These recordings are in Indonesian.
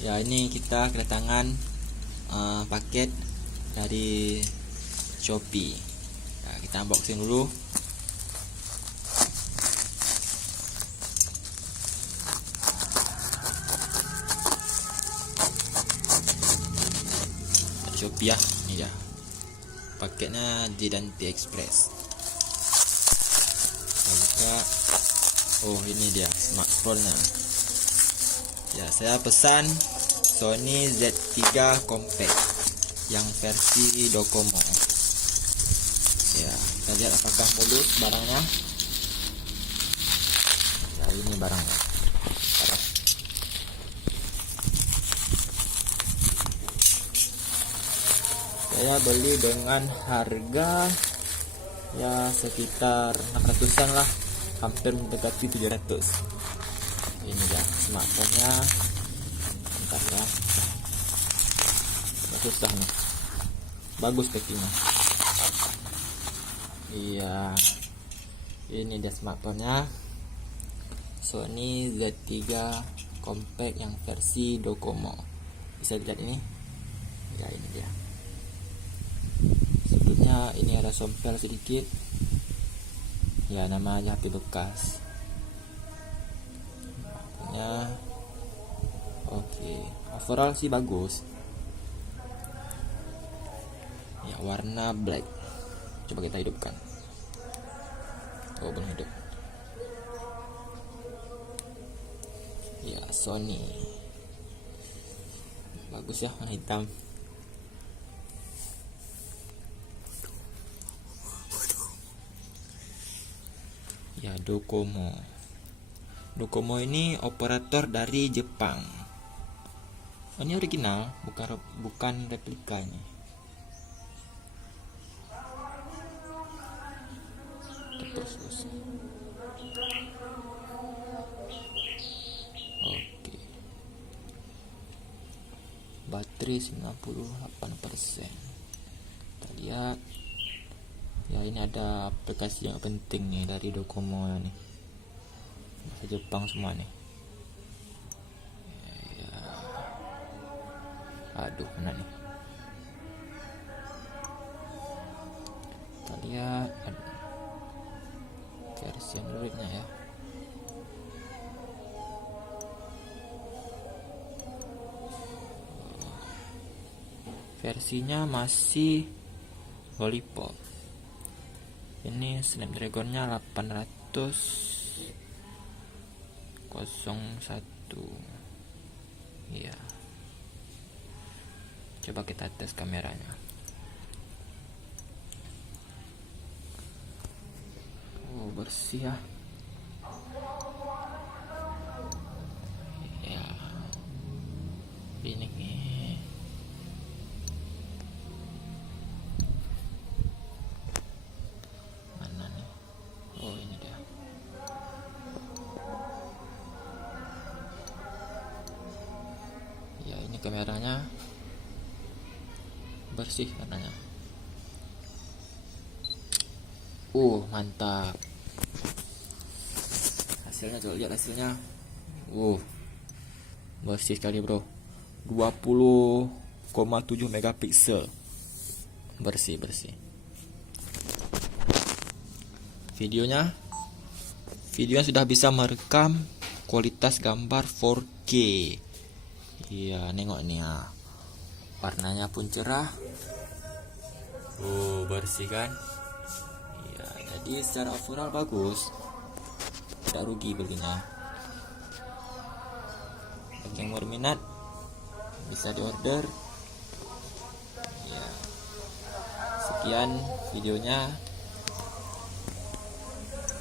Ya, ini kita kedatangan paket dari Shopee. Nah, kita unboxing dulu. Shopee ya, ini ya. Paketnya Jidanti Express. Kita buka. Oh, ini dia smartphone-nya. Ya, saya pesan Sony Z3 Compact yang versi Docomo. Ya, kita lihat apakah mulus barangnya. Ya, ini barangnya. Saya beli dengan harga ya sekitar 600-an lah, hampir mendekati 700. Ini ya smartphone-nya. Entah ya, susah nih, bagus packingnya. Iya, ini dia smartphone-nya, Sony Z3 Compact yang versi Docomo. Bisa dilihat ini ya, ini dia. Sebelumnya ini ada sompel sedikit ya, namanya HP bekas ya. Oke, overall sih bagus ya, warna black. Coba kita hidupkan. Oh, belum hidup ya. Sony bagus ya, warna hitam. Ya, Docomo. Docomo ini operator dari Jepang. Ini original, bukan replika ini. Terus. Oke. Baterai 98%. Kita lihat. Ya, ini ada aplikasi yang penting nih dari Docomo nih. Bahasa Jepang semua nih. Ya. Aduh, mana nih? Kita lihat versi Androidnya ya. Versinya masih Lollipop. Ini Snapdragon-nya 801. Iya. Coba kita tes kameranya. Oh, bersih ya. Ya. Ini nih. Oh, ini dia. Ya, ini kameranya bersih warnanya. Mantap. Hasilnya, coba lihat hasilnya. Bersih sekali, bro. 20,7 megapiksel. Bersih. Videonya sudah bisa merekam kualitas gambar 4K. Iya, nengok nih ya. Warnanya pun cerah. Bersih kan? Iya, jadi secara overall bagus. Tidak rugi belinya. Bagi yang berminat bisa diorder. Ya. Sekian videonya.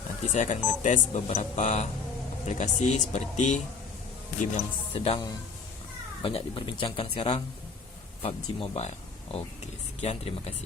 Nanti saya akan ngetes beberapa aplikasi seperti game yang sedang banyak diperbincangkan sekarang, PUBG Mobile. Oke, sekian, terima kasih.